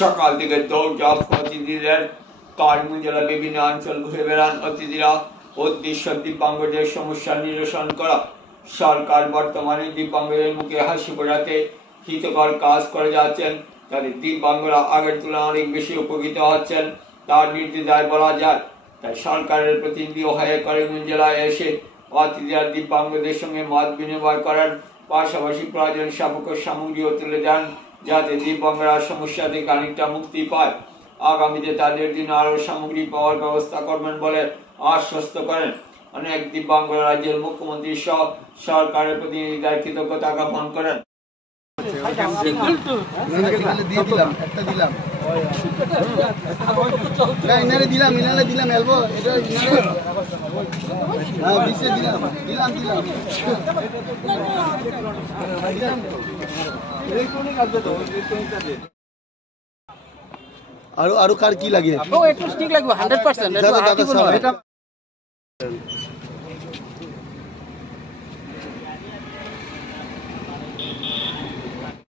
সকাল থেকে দৌড়ঝাঁপ অতিথিদের কারিগঞ্জ জেলার বিভিন্ন অঞ্চল ঘুরে বেড়ান অতিথিরা। উদ্দেশ্য দিব্যাঙ্গদের সমস্যা নিরসন করা। সরকার বর্তমানে দিব্যাঙ্গদের মুখে হাসি ফোটাতে হিতকর কাজ করে যাচ্ছেন, তাদের দিব্যাঙ্গরা আগের তুলনায় অনেক বেশি উপকৃত হচ্ছেন তার নির্দ্বিধায় বলা যায়। তাই সরকারের প্রতিনিধি হয়ে করিমগঞ্জ জেলায় এসে অতিথিরা দিব্যাঙ্গদের সঙ্গে মত বিনিময় করেন, পাশাপাশি প্রয়োজন সাপেক্ষ সামগ্রীও তুলে দেন যাতে দিব্যাঙ্গরা সমস্যা থেকে খানিকটা মুক্তি পায়। আগামীতে তাদের জন্য আরো সামগ্রী পাওয়ার ব্যবস্থা করবেন বলে আশ্বস্ত করেন। অনেক দিব্যাঙ্গ রাজ্যের মুখ্যমন্ত্রী সহ সরকারের প্রতিনিধিদের কৃতজ্ঞতা জ্ঞাপন করেন। আৰু কাৰ কি লাগে? 100%